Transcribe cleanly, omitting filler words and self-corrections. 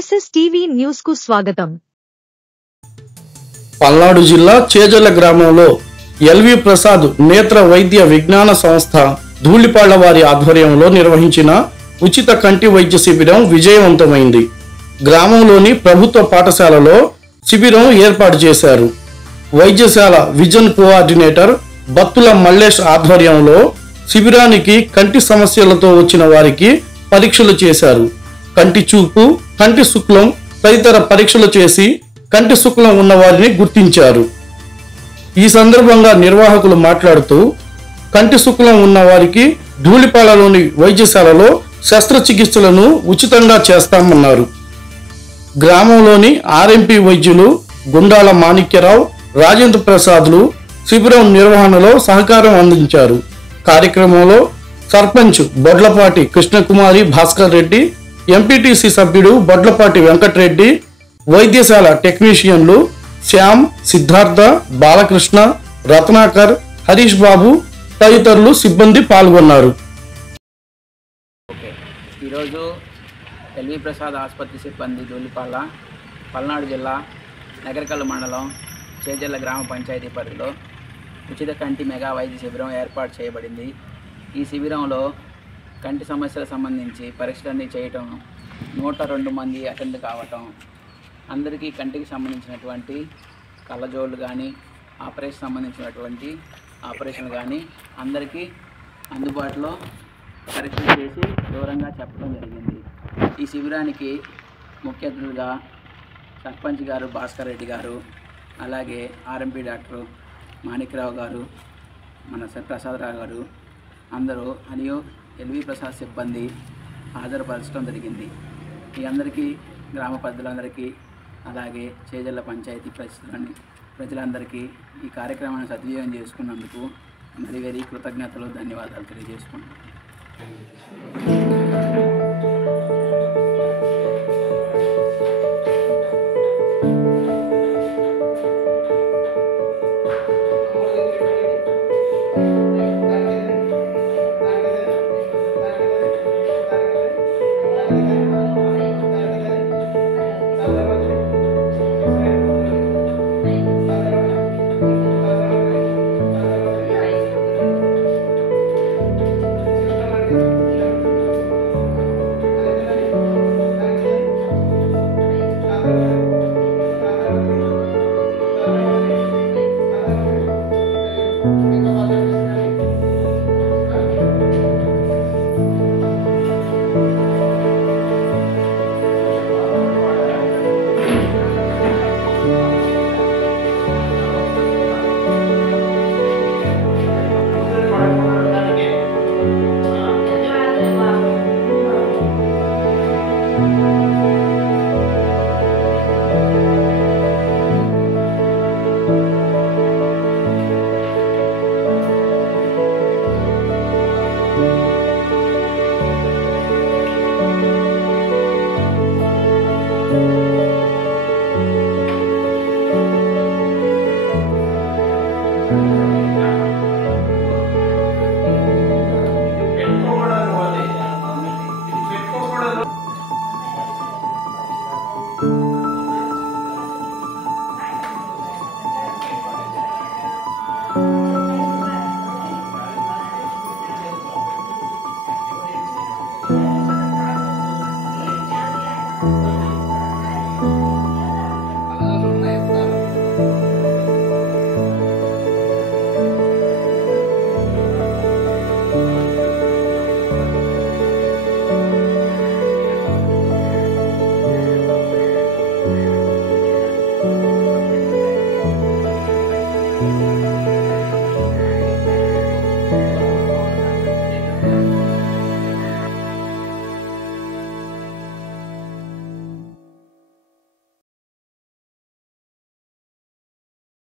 SSTV news కు స్వాగతం. పల్నాడు జిల్లా చేజర్ల గ్రామంలో ఎల్వి ప్రసాద్ నేత్ర వైద్య విజ్ఞాన సంస్థ ధూళిపాళ్ల వారి ఆధ్వర్యంలో నిర్వహించిన ఉచిత కంటి వైద్య శిబిరం విజయవంతమైంది. గ్రామంలోని ప్రభుత్వ పాఠశాలలో శిబిరం ఏర్పాటు చేశారు. వైద్యశాల విజన్ కోఆర్డినేటర్ బత్తుల మల్లేష్ ఆధ్వర్యంలో శిబిరానికి కంటి సమస్యలతో వచ్చిన వారికి పరీక్షలు చేశారు. కంటి చూపు, కంటి శుక్లం తదితర పరీక్షలు చేసి కంటి శుక్లం ఉన్న వారిని గుర్తించారు. ఈ సందర్భంగా నిర్వాహకులు మాట్లాడుతూ కంటి శుక్లం ఉన్న వారికి ధూళిపాలలోని వైద్యశాలలో శస్త్రచికిత్సలను ఉచితంగా చేస్తామన్నారు. గ్రామంలోని ఆర్ఎంపీ వైద్యులు గుండాల మాణిక్యరావు, రాజేంద్ర ప్రసాద్లు శిబిరం నిర్వహణలో సహకారం అందించారు. కార్యక్రమంలో సర్పంచ్ బొడ్లపాటి కృష్ణకుమారి భాస్కర్ రెడ్డి, ఎంపీటీసీ సభ్యుడు బొడ్లపాటి వెంకటరెడ్డి, వైద్యశాల టెక్నీషియన్లు శ్యామ్, సిద్ధార్థ, బాలకృష్ణ, రత్నాకర్, హరీష్ బాబు తదితరులు సిబ్బంది పాల్గొన్నారు. ఈరోజు ఎల్వి ప్రసాద్ ఆసుపత్రి సిబ్బంది ధూళిపాల, పల్నాడు జిల్లా నగరకల్లు మండలం చేజర్ల గ్రామ పంచాయతీ పరిధిలో ఉచిత కంటి మెగా వైద్య శిబిరం ఏర్పాటు చేయబడింది. ఈ శిబిరంలో కంటి సమస్యలకు సంబంధించి పరీక్షలన్నీ చేయటం, 102 మంది అటెండ్ కావటం, అందరికీ కంటికి సంబంధించినటువంటి కళ్ళజోళ్ళు కానీ ఆపరేషన్ సంబంధించినటువంటి ఆపరేషన్ కానీ అందరికీ అందుబాటులో పరీక్షలు చేసి వివరంగా చెప్పడం జరిగింది. ఈ శిబిరానికి ముఖ్య అతిథులుగా సర్పంచ్ గారు భాస్కర్ రెడ్డి గారు, అలాగే ఆర్ఎంపీ డాక్టర్ మాణిక్యరావు గారు, మన ప్రసాదరావు గారు అందరూ మరియు ఎల్వి ప్రసాద్ సిబ్బంది హాజరుపరచడం జరిగింది. ఈ అందరికీ గ్రామ పెద్దలందరికీ అలాగే చేజర్ల పంచాయతీ ప్రజలందరికీ ఈ కార్యక్రమాన్ని సద్వినియోగం చేసుకున్నందుకు మరి కృతజ్ఞతలు, ధన్యవాదాలు తెలియజేసుకుంటున్నాను.